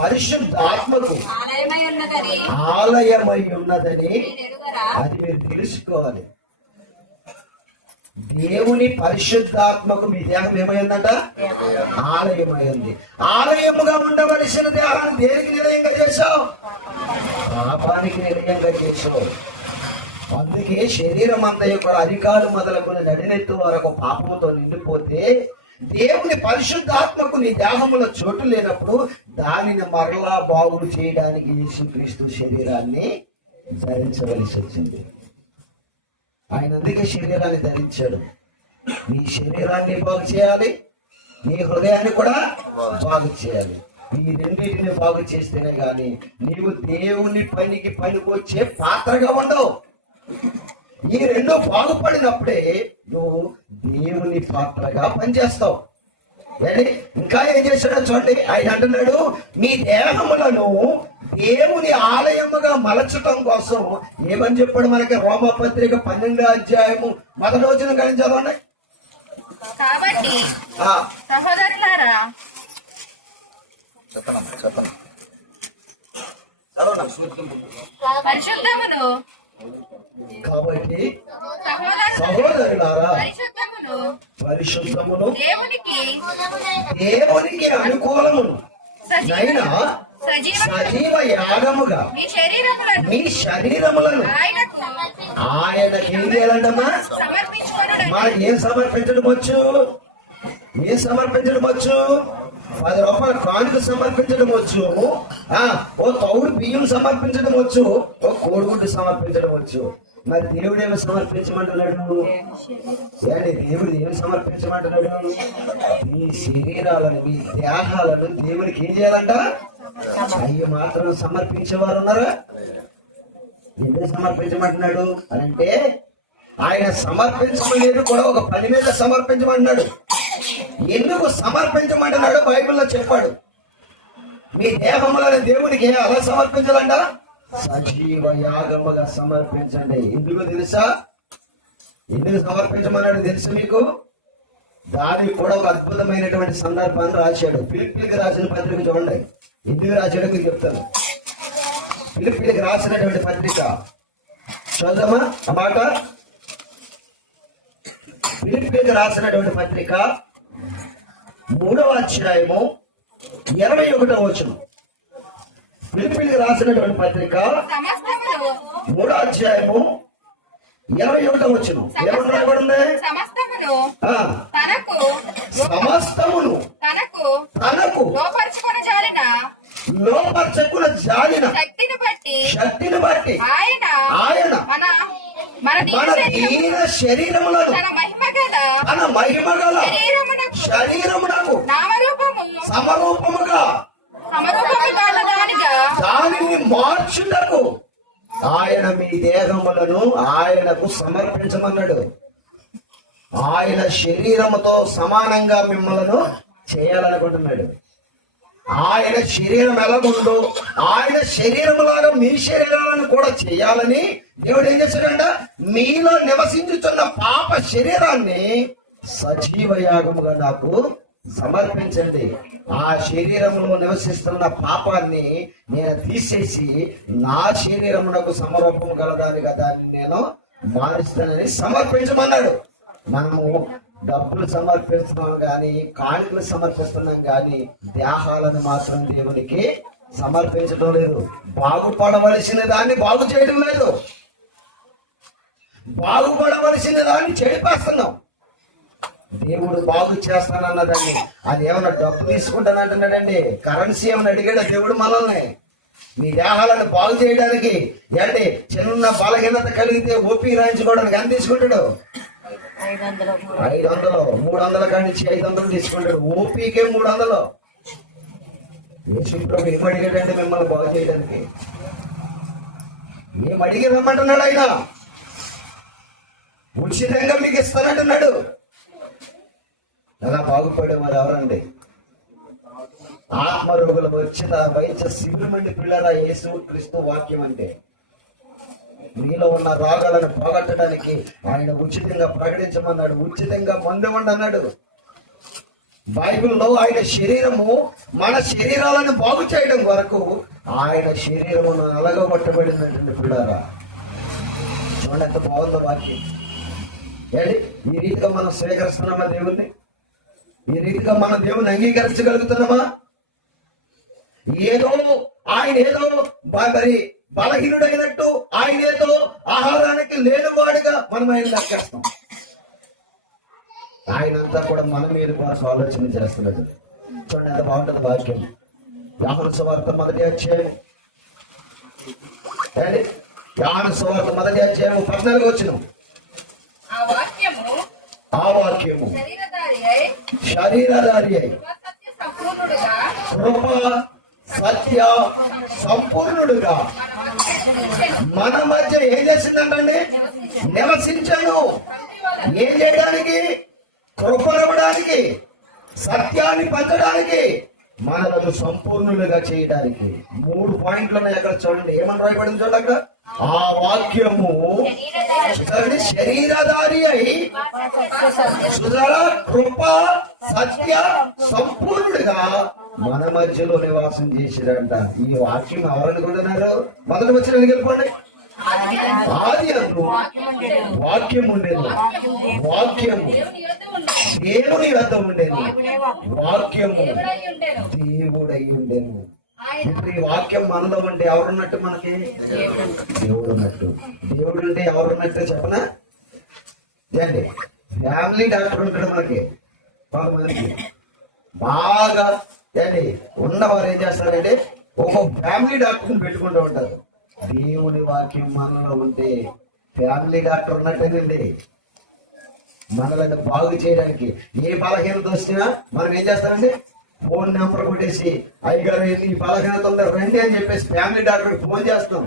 పరిశుద్ధాత్మకు ఆలయమై ఉన్నదని అది మీరు తెలుసుకోవాలి. దేవుని పరిశుద్ధాత్మకు మీ దేహం ఏమైందంట? ఆలయమై ఉంది. ఆలయముగా ఉండవలసిన దేహాన్ని దేనికి నిలయంగా చేశావు? పాపానికి నిలయంగా చేశావు. అందుకే శరీరం అంతా యొక్క అధికారులు మొదలుకొని నడినెత్తు వరకు పాపముతో నిండిపోతే దేవుని పరిశుద్ధాత్మకు నీ దేహంలో చోటు లేనప్పుడు దానిని మరలా బాగు చేయడానికి యేసుక్రీస్తు శరీరాన్ని ధరించవలసి వచ్చింది. ఆయన అందుకే శరీరాన్ని ధరించాడు. నీ శరీరాన్ని బాగు చేయాలి, నీ హృదయాన్ని కూడా బాగు చేయాలి. ఈ రెండింటిని బాగు చేస్తేనే గాని నీవు దేవుని పనికి పనికొచ్చే పాత్రగా ఉండవు. ఈ రెండు బాగుపడినప్పుడే నువ్వు దేవుని పాత్రగా పనిచేస్తావు. ఇంకా ఏం చేశాడో చూడండి. ఆయన అంటున్నాడు, మీ దేహములను దేవుని ఆలయముగా మలచటం కోసం ఏమని చెప్పాడు మనకి? రోమపత్రిక 12వ అధ్యాయము 1వ వచనం కలిసి చదవండి. కాబట్టి సహోదరులారా, పరిశుద్ధమును కాబట్టి సహోదరులారా, పరిశుద్ధమును దేవునికి అనుకూలమును అయిన సజీవ యాగముగా మీ శరీరములను ఆయనకి ఏం చేయాలంటమ్మా? మనకి ఏం సమర్పించడం వచ్చు? ఏం సమర్పించడం వచ్చు? 10 రూపాయల కానుక సమర్పించడం వచ్చు, ఓ తౌడు బియ్యం సమర్పించడం వచ్చు, ఓ కోడిగుడ్డు సమర్పించడం వచ్చు. మరి దేవుడు ఏమి సమర్పించమంటున్నాడు? దేవుడు ఏమి సమర్పించమంటున్నాడు? మీ శరీరాలను, మీ దేహాలను దేవునికి ఏం చేయాలంట? అయ్యి మాత్రం సమర్పించేవారు ఉన్నారా? ఎందుకు సమర్పించమంటున్నాడు అంటే, ఆయన సమర్పించమనేది కూడా ఒక పని మీద సమర్పించమంటున్నాడు. ఎందుకు సమర్పించమంటున్నాడు బైబిల్లో చెప్పాడు. మీ దేహములను దేవునికి అలా సమర్పించాలంట? సజీవ యాగముగా సమర్పించండి. ఎందుకు తెలుసా? ఎందుకు సమర్పించమన్నాడు తెలుసు మీకు? దానికి కూడా ఒక అద్భుతమైనటువంటి సందర్భాన్ని రాశాడు. ఫిలిప్పీలకు రాసిన పత్రిక చూడండి. ఎందుకు రాశాడో మీకు చెప్తాను. ఫిలిప్పీలకు రాసినటువంటి పత్రిక చూద్దామా ఆ మాట? ఫిలిప్పీలకు రాసినటువంటి పత్రిక 3వ అధ్యాయము 21వ వచనం. ఫిలిప్పీలకు రాసినటువంటి పత్రిక 3వ అధ్యాయము 21వ వచనం. ఏమని రాయబడింది? సమస్తమును తనకు లోపరచుకున్న జాలిన శక్తిని బట్టి ఆయన మన దీన శరీరములను తన మహిమగల శరీరమునకు సమరూపముగా దానిని మార్చుటకు ఆయన మీ దేహములను ఆయనకు సమర్పించమన్నాడు. ఆయన శరీరముతో సమానంగా మిమ్మల్ని చేయాలనుకుంటున్నాడు. ఆయన శరీరం ఎలాగుందో ఆయన శరీరములాగా మీ శరీరాలను కూడా చేయాలని దేవుడు ఏం చేశాడంట? మీలో నివసించుతున్న పాప శరీరాన్ని సజీవ యాగముగా నాకు సమర్పించండి. ఆ శరీరంలో నివసిస్తున్న పాపాన్ని నేను తీసేసి నా శరీరమునకు సమరూపము గలదానిగా దాన్ని నేను మారుస్తానని సమర్పించమన్నాడు. మనము డబ్బులు సమర్పిస్తున్నాం కానీ, కానుకలు సమర్పిస్తున్నాం కానీ, దేహాలను మాత్రం దేవునికి సమర్పించడం లేదు. బాగుపడవలసిన దాన్ని బాగు చేయడం లేదు. బాగుపడవలసిన దాన్ని చెడిపేస్తున్నాం. దేవుడు బాగు చేస్తానన్న దాన్ని అది ఏమన్నా డబ్బు తీసుకుంటానంటున్నాడండి? కరెన్సీ ఏమన్నా అడిగాడా దేవుడు మనల్ని? మీ దేహాలను బాగు చేయడానికి ఏంటి? చిన్న బలహీనత కలిగితే ఓపీ రాయించుకోవడానికి ఎంత తీసుకుంటాడు? 500, 300 కానించి 500 తీసుకుంటాడు. ఓపీకే 300. యేసుప్రభు ఏం అడిగాడంటే మిమ్మల్ని బాగు చేయడానికి? మేము అడిగి రమ్మంటున్నాడు. ఆయన ఉచితంగా మీకు ఇస్తానంటున్నాడు. అలా బాగుపడేవారు ఎవరండి? ఆత్మరోగులు వచ్చిన వైద్య శిబిరమండి పిల్లరా యేసు క్రీస్తు వాక్యం అంటే. మీలో ఉన్న రోగాలను పోగొట్టడానికి ఆయన ఉచితంగా ప్రకటించమన్నాడు. ఉచితంగా మందు ఇవ్వండి అన్నాడు. బైబిల్లో ఆయన శరీరము మన శరీరాలను బాగు చేయడం వరకు ఆయన శరీరమును అలగొట్టబడినటువంటి పిల్లరా. చూడండి ఎంత బాగుందో వాక్యం. ఏంటి ఈ రీతిగా మనం స్వీకరిస్తున్నామా దేవుణ్ణి? ఈ రీతిగా మనం దేవుని అంగీకరించగలుగుతున్నామా? ఆయన ఏదో మరి బలహీనుడైనట్టు, ఆయన ఏదో ఆహారానికి లేనివాడుగా మనం ఆయన లెక్కేస్తాం. ఆయనంతా కూడా మన మీద కోసం ఆలోచన చేస్తున్నాడు. చూడండి ఎంత బాగుంటుంది వాక్యం. యోహాను సువార్త 1వ అధ్యాయం, యోహాను సువార్త 1వ అధ్యాయం 14వ వచనం. ఆ వాక్యము శరీరధారి అయి సత్య సంపూర్ణుడుగా కృప సత్య సంపూర్ణుడుగా మన మధ్య ఏం చేసిందంటండి? నివసించను. ఏం చేయడానికి? కృపనివ్వడానికి, సత్యాన్ని పంచడానికి, మనలను సంపూర్ణులుగా చేయడానికి. 3 పాయింట్లు ఉన్నాయి అక్కడ చూడండి. ఏమని రాయబడింది చూడండి అక్కడ. ఆ వాక్యము చూడండి, శరీరధారి అయి కృప సత్య సంపూర్ణుడిగా మన మధ్యలో నివాసం చేసిరంట. ఈ వాక్యం ఎవరనుకుంటున్నారు? మొదటి వచ్చిన వెళ్ళిపోండి. ఆది అందు వాక్యం ఉండేది, వాక్యము దేవుని వద్ద ఉండేది, వాక్యము దేవుడై ఉండేను. ఇప్పుడు ఈ వాక్యం మనలో ఉంటే ఎవరున్నట్టు? మనకి దేవుడు ఉన్నట్టు. దేవుడు అంటే ఎవరున్నట్టు చెప్పనా? ఏంటి? ఫ్యామిలీ డాక్టర్ ఉంటాడు మనకి. కొంతమందికి బాగా ఏంటి ఉన్నవారు ఏం చేస్తారంటే ఒక్కొక్క ఫ్యామిలీ డాక్టర్ని పెట్టుకుంటూ ఉంటారు. దేవుడి వాక్యం మనలో ఉంటే ఫ్యామిలీ డాక్టర్ ఉన్నట్టేనండి. మనల్ని బాగు చేయడానికి ఏ బలహీనత వచ్చినా మనం ఏం చేస్తారండి? ఫోన్ నెంబర్ కొట్టేసి అయ్యగారు ఈ బలహీనత ఉందా రండి అని చెప్పేసి ఫ్యామిలీ డాక్టర్కి ఫోన్ చేస్తాం.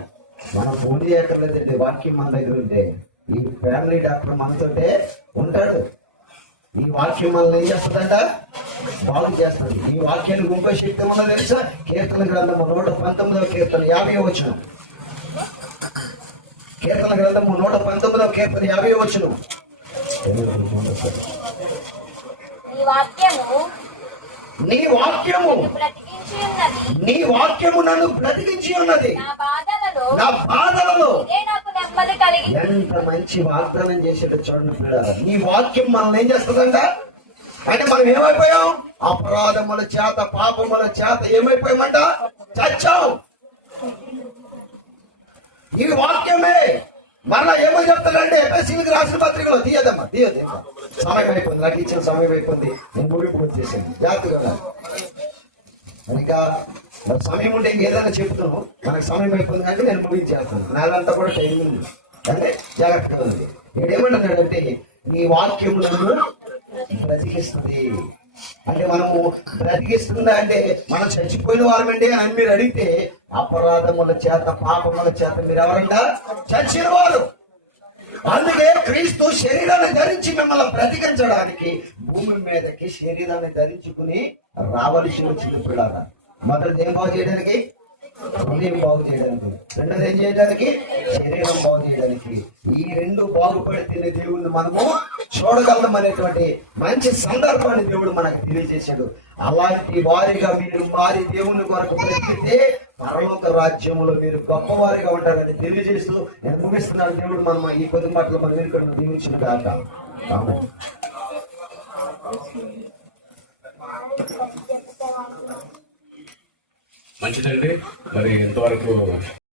మనం ఫోన్ చేయక్కర్లేదండి. వాక్యం మన దగ్గర ఉంటే ఈ ఫ్యామిలీ డాక్టర్ మనతోటే ఉంటాడు. ఈ వాక్యం మనల్ని ఏం చేస్తుందంట? బాగు చేస్తుంది. ఈ వాక్యానికి ఇంకో శక్తి మన తెలుసా? కీర్తన గ్రంథము 119వ కీర్తన 50వ వచనం. కీర్తన గ్రంథము 119వ కీర్తన 50వ వచనం. నీ వాక్యము నీ వాక్యము నన్ను బ్రతికించి ఉన్నది. నా బాధలలో ఎంత మంచి వాగ్దానం చేసేట చూడండి పిల్లలు. నీ వాక్యం మనల్ని ఏం చేస్తుందంట? అంటే మనం ఏమైపోయాం? అపరాధముల చేత పాపముల చేత ఏమైపోయామంట? చచ్చాం. ఈ వాక్యమే మరలా ఏమో చెప్తాడంటే ఎఫెసీయులకు రాసిన పత్రికలో తీయదమ్మా సమయం అయిపోయింది. నాకు ఇచ్చిన సమయం అయిపోయింది. నేను ముగింపు వచ్చేసాను. జాగ్రత్తగా ఇంకా సమయం ఉంటే ఏదైనా చెప్తాను. మనకు సమయం అయిపోయింది అంటే నేను ముగించేస్తాను. నాదంతా కూడా టైం ఉంది అంటే జాగ్రత్తగా ఉంది. నేనేమంటున్నాడంటే ఈ వాక్యములను బ్రతికిస్తుంది. అంటే మనము బ్రతికిస్తుందా అంటే మనం చచ్చిపోయిన వారమండి అని మీరు అడిగితే అపరాధముల చేత పాపముల చేత మీరు ఎవరంట? చచ్చిన వారు. అందుకే క్రీస్తు శరీరాన్ని ధరించి మిమ్మల్ని బ్రతికించడానికి భూమి మీదకి శరీరాన్ని ధరించుకుని రావలసి వచ్చిన పిల్లల. మొదటిది ఏం బాగు చేయడానికి? హృదయం బాగు చేయడానికి. రెండోది ఏం చేయడానికి? శరీరం బాగు చేయడానికి. ఈ రెండు బాగుపడితేనే దేవుణ్ణి మనము చూడగలం అనేటువంటి మంచి సందర్భాన్ని దేవుడు మనకు తెలియజేశాడు. అలాంటి వారిగా మీరు మారి దేవుని కొరకు బ్రతికితే పరలోక రాజ్యములో మీరు గొప్పవారిగా ఉంటారని తెలియజేస్తూ నేను ముగిస్తున్నాను. దేవుడు మనం ఈ కొద్ది మాటలు మనం వెనుకను దీవించిన కాక. మంచిదండి. మరి ఇంతవరకు